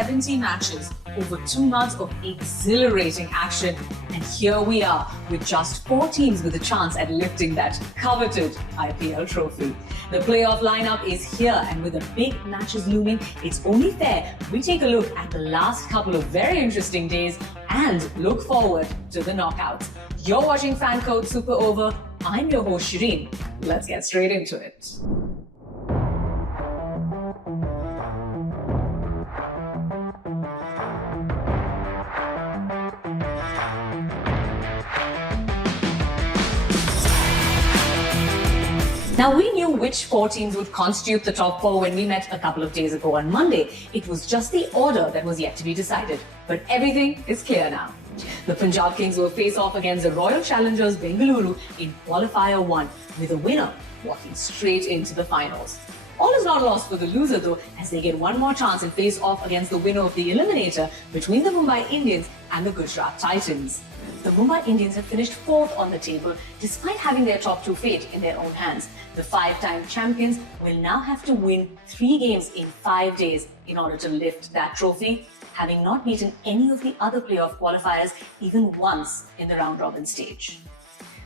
70 matches over 2 months of exhilarating action. And here we are with just 4 teams with a chance at lifting that coveted IPL trophy. The playoff lineup is here, and with the big matches looming, it's only fair we take a look at the last couple of very interesting days and look forward to the knockouts. You're watching Fan Code Super Over. I'm your host Shireen. Let's get straight into it. Now, we knew which 4 teams would constitute the top 4 when we met a couple of days ago on Monday. It was just the order that was yet to be decided. But everything is clear now. The Punjab Kings will face off against the Royal Challengers Bengaluru in Qualifier 1, with a winner walking straight into the finals. All is not lost for the loser though, as they get one more chance and face off against the winner of the Eliminator between the Mumbai Indians and the Gujarat Titans. The Mumbai Indians have finished 4th on the table despite having their top 2 fate in their own hands. The 5-time champions will now have to win 3 games in 5 days in order to lift that trophy, having not beaten any of the other playoff qualifiers even once in the round-robin stage.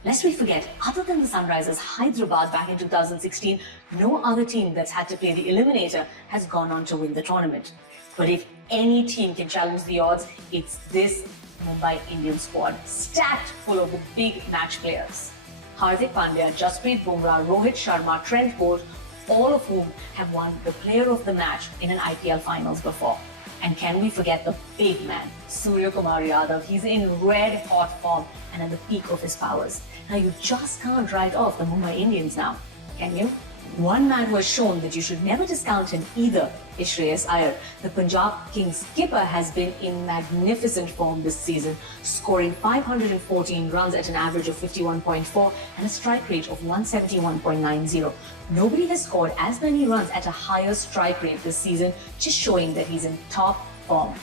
Lest we forget, other than the Sunrisers Hyderabad back in 2016, no other team that's had to play the Eliminator has gone on to win the tournament. But if any team can challenge the odds, it's this Mumbai Indian squad, stacked full of the big match players. Hardik Pandya, Jasprit Bumrah, Rohit Sharma, Trent Bolt, all of whom have won the player of the match in an IPL finals before. And can we forget the big man, Surya Kumar Yadav? He's in red hot form and at the peak of his powers. Now you just can't write off the Mumbai Indians now, can you? One man who has shown that you should never discount him either is Shreyas Iyer. The Punjab Kings skipper has been in magnificent form this season, scoring 514 runs at an average of 51.4 and a strike rate of 171.90. Nobody has scored as many runs at a higher strike rate this season, just showing that he's in top form.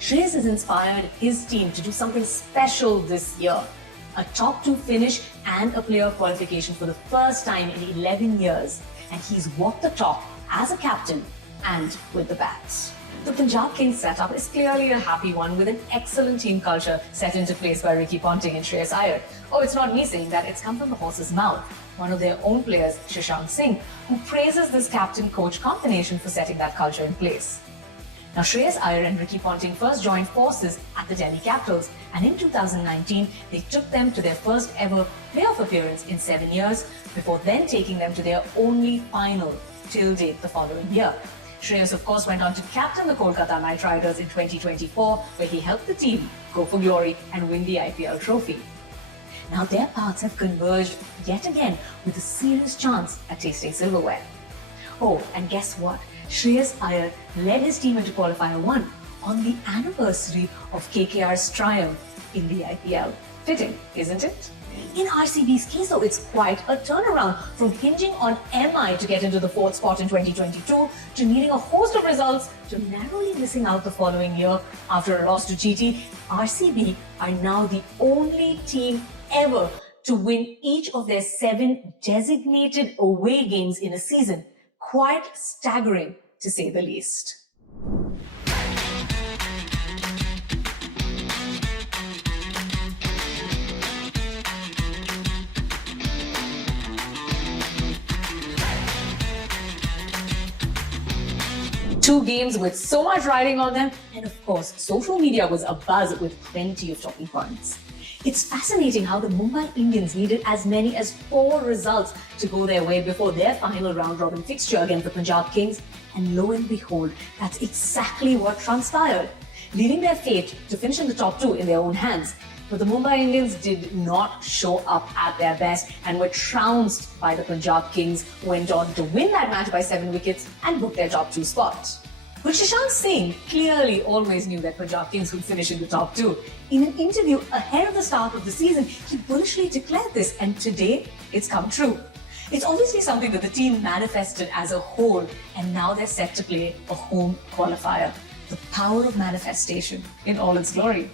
Shreyas has inspired his team to do something special this year. A top 2 finish and a playoff qualification for the first time in 11 years. And he's walked the talk as a captain and with the bats. The Punjab Kings setup is clearly a happy one, with an excellent team culture set into place by Ricky Ponting and Shreyas Iyer. Oh, it's not me saying that, it's come from the horse's mouth. One of their own players, Shubman Gill, who praises this captain-coach combination for setting that culture in place. Now, Shreyas Iyer and Ricky Ponting first joined forces at the Delhi Capitals, and in 2019, they took them to their first ever playoff appearance in 7 years, before then taking them to their only final till date the following year. Shreyas, of course, went on to captain the Kolkata Knight Riders in 2024, where he helped the team go for glory and win the IPL trophy. Now, their paths have converged yet again with a serious chance at tasting silverware. Oh, and guess what? Shreyas Iyer led his team into Qualifier 1 on the anniversary of KKR's triumph in the IPL. Fitting, isn't it? In RCB's case, though, it's quite a turnaround, from hinging on MI to get into the 4th spot in 2022 to needing a host of results to narrowly missing out the following year after a loss to GT. RCB are now the only team ever to win each of their 7 designated away games in a season. Quite staggering, to say the least. Two games with so much riding on them, and of course, social media was abuzz with plenty of talking points. It's fascinating how the Mumbai Indians needed as many as 4 results to go their way before their final round-robin fixture against the Punjab Kings, and lo and behold, that's exactly what transpired, leaving their fate to finish in the top 2 in their own hands. But the Mumbai Indians did not show up at their best and were trounced by the Punjab Kings, who went on to win that match by 7 wickets and book their top 2 spot. But Shubman Gill clearly always knew that Punjab Kings would finish in the top 2. In an interview ahead of the start of the season, he bullishly declared this, and today it's come true. It's obviously something that the team manifested as a whole, and now they're set to play a home qualifier. The power of manifestation in all its glory.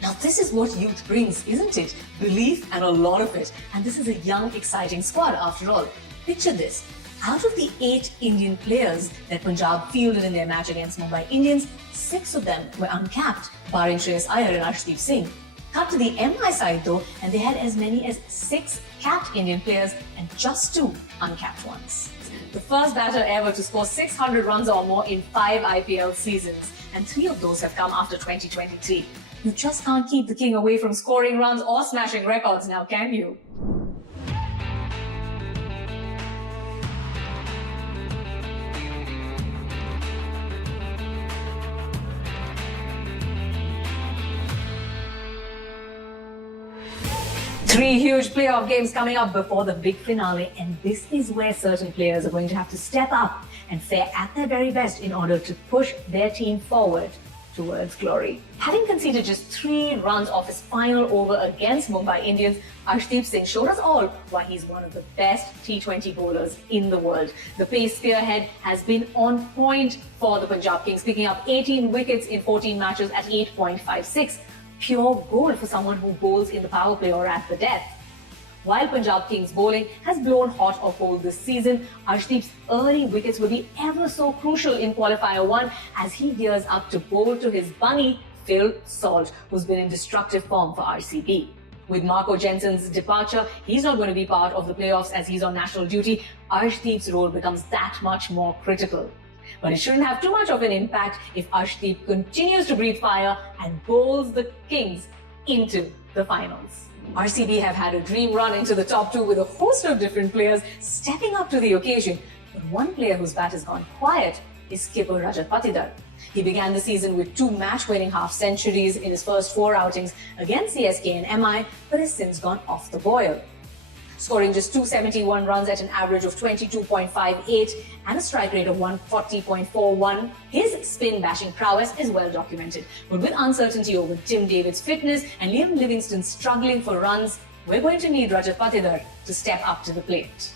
Now, this is what youth brings, isn't it? Belief and a lot of it. And this is a young, exciting squad after all. Picture this. Out of the 8 Indian players that Punjab fielded in their match against Mumbai Indians, 6 of them were uncapped, barring Shreyas Iyer and Arshdeep Singh. Cut to the MI side though, and they had as many as 6 capped Indian players and just 2 uncapped ones. The first batter ever to score 600 runs or more in 5 IPL seasons, and 3 of those have come after 2023. You just can't keep the king away from scoring runs or smashing records now, can you? Three huge playoff games coming up before the big finale, and this is where certain players are going to have to step up and fare at their very best in order to push their team forward towards glory. Having conceded just 3 runs off his final over against Mumbai Indians, Arshdeep Singh showed us all why he's one of the best T20 bowlers in the world. The pace spearhead has been on point for the Punjab Kings, picking up 18 wickets in 14 matches at 8.56. Pure gold for someone who bowls in the power play or at the death. While Punjab Kings bowling has blown hot or cold this season, Arshdeep's early wickets will be ever so crucial in Qualifier 1 as he gears up to bowl to his bunny, Phil Salt, who's been in destructive form for RCB. With Marco Jensen's departure, he's not going to be part of the playoffs as he's on national duty. Arshdeep's role becomes that much more critical. But it shouldn't have too much of an impact if Arshdeep continues to breathe fire and bowls the Kings into the finals. RCB have had a dream run into the top 2 with a host of different players stepping up to the occasion. But one player whose bat has gone quiet is skipper Rajat Patidar. He began the season with 2 match-winning half-centuries in his first 4 outings against CSK and MI, but has since gone off the boil. Scoring just 271 runs at an average of 22.58 and a strike rate of 140.41, his spin bashing prowess is well documented. But with uncertainty over Tim David's fitness and Liam Livingstone struggling for runs, we're going to need Rajat Patidar to step up to the plate.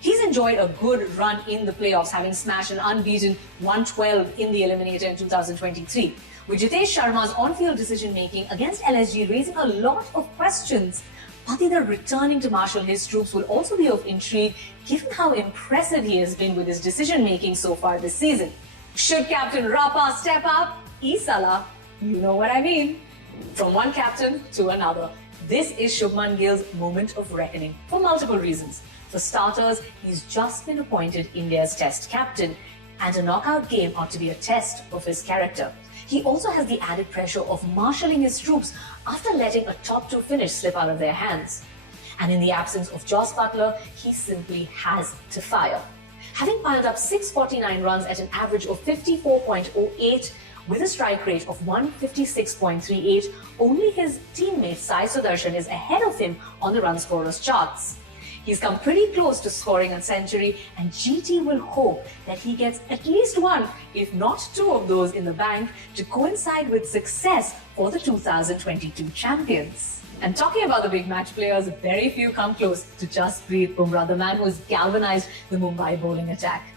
He's enjoyed a good run in the playoffs, having smashed an unbeaten 112 in the Eliminator in 2023. With Jitesh Sharma's on-field decision-making against LSG raising a lot of questions, Patidar returning to marshal his troops will also be of intrigue given how impressive he has been with his decision-making so far this season. Should Captain Rapa step up? Isala, you know what I mean. From one captain to another, this is Shubman Gill's moment of reckoning for multiple reasons. For starters, he's just been appointed India's Test captain, and a knockout game ought to be a test of his character. He also has the added pressure of marshalling his troops after letting a top 2 finish slip out of their hands. And in the absence of Jos Buttler, he simply has to fire. Having piled up 649 runs at an average of 54.08 with a strike rate of 156.38, only his teammate Sai Sudarshan is ahead of him on the run scorers charts. He's come pretty close to scoring a century, and GT will hope that he gets at least 1, if not 2 of those in the bank to coincide with success for the 2022 champions. And talking about the big match players, very few come close to Jasprit Bumrah, the man who has galvanized the Mumbai bowling attack.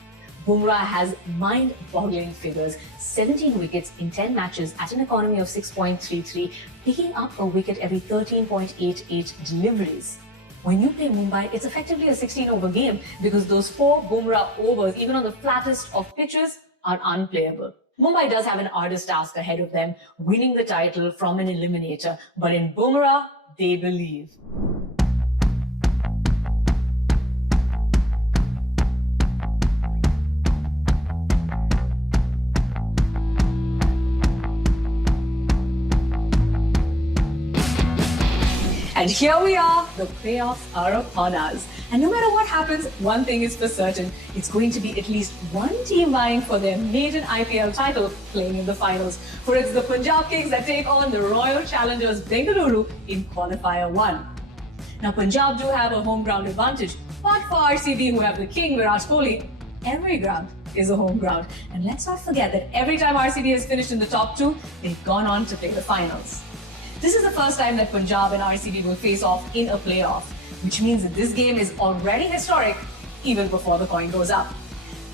Bumrah has mind-boggling figures, 17 wickets in 10 matches at an economy of 6.33, picking up a wicket every 13.88 deliveries. When you play Mumbai, it's effectively a 16-over game because those 4 Bumrah overs, even on the flattest of pitches, are unplayable. Mumbai does have an arduous task ahead of them, winning the title from an eliminator, but in Bumrah, they believe. And here we are, the playoffs are upon us. And no matter what happens, one thing is for certain, it's going to be at least one team vying for their maiden IPL title playing in the finals. For it's the Punjab Kings that take on the Royal Challengers Bengaluru in Qualifier 1. Now Punjab do have a home ground advantage, but for RCB who have the king Virat Kohli, every ground is a home ground. And let's not forget that every time RCB has finished in the top 2, they've gone on to play the finals. This is the first time that Punjab and RCB will face off in a playoff, which means that this game is already historic even before the coin goes up.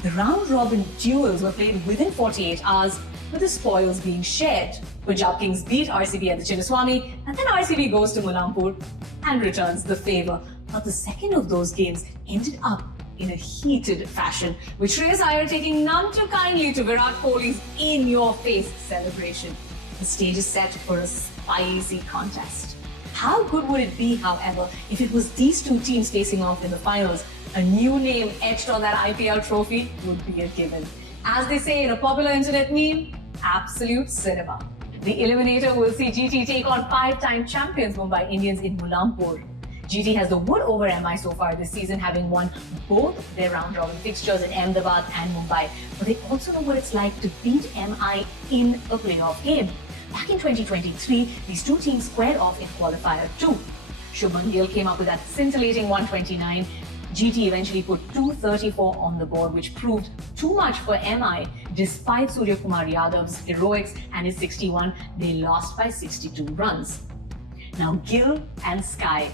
The round-robin duels were played within 48 hours, with the spoils being shared. Punjab Kings beat RCB at the Chinnaswamy, and then RCB goes to Mulampur and returns the favour. But the second of those games ended up in a heated fashion, with Shreyas Iyer taking none too kindly to Virat Kohli's in-your-face celebration. The stage is set for a spicy contest. How good would it be, however, if it was these two teams facing off in the finals? A new name etched on that IPL trophy would be a given. As they say in a popular internet meme, absolute cinema. The Eliminator will see GT take on 5-time champions Mumbai Indians in Mulampur. GT has the wood over MI so far this season, having won both their round-robin fixtures in Ahmedabad and Mumbai. But they also know what it's like to beat MI in a playoff game. Back in 2023, these two teams squared off in qualifier 2. Shubman Gill came up with that scintillating 129. GT eventually put 234 on the board, which proved too much for MI. Despite Surya Kumar Yadav's heroics and his 61, they lost by 62 runs. Now Gill and Sky,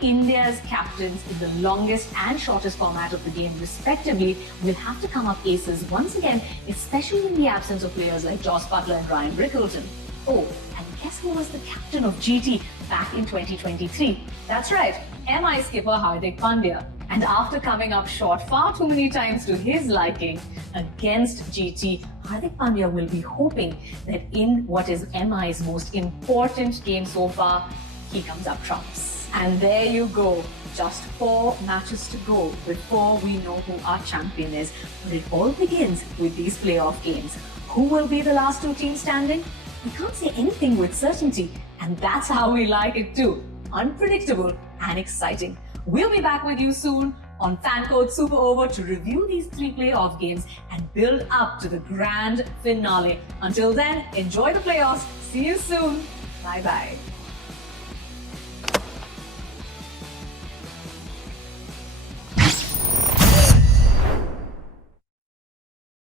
India's captains in the longest and shortest format of the game respectively, will have to come up aces once again, especially in the absence of players like Joss Butler and Ryan Brickleton. Oh, and guess who was the captain of GT back in 2023? That's right, MI skipper Hardik Pandya. And after coming up short far too many times to his liking against GT, Hardik Pandya will be hoping that in what is MI's most important game so far, he comes up trumps. And there you go. Just 4 matches to go before we know who our champion is. But it all begins with these playoff games. Who will be the last 2 teams standing? We can't say anything with certainty, and that's how we like it too. Unpredictable and exciting. We'll be back with you soon on Fan Code Super Over to review these 3 playoff games and build up to the grand finale. Until then, enjoy the playoffs. See you soon. Bye-bye.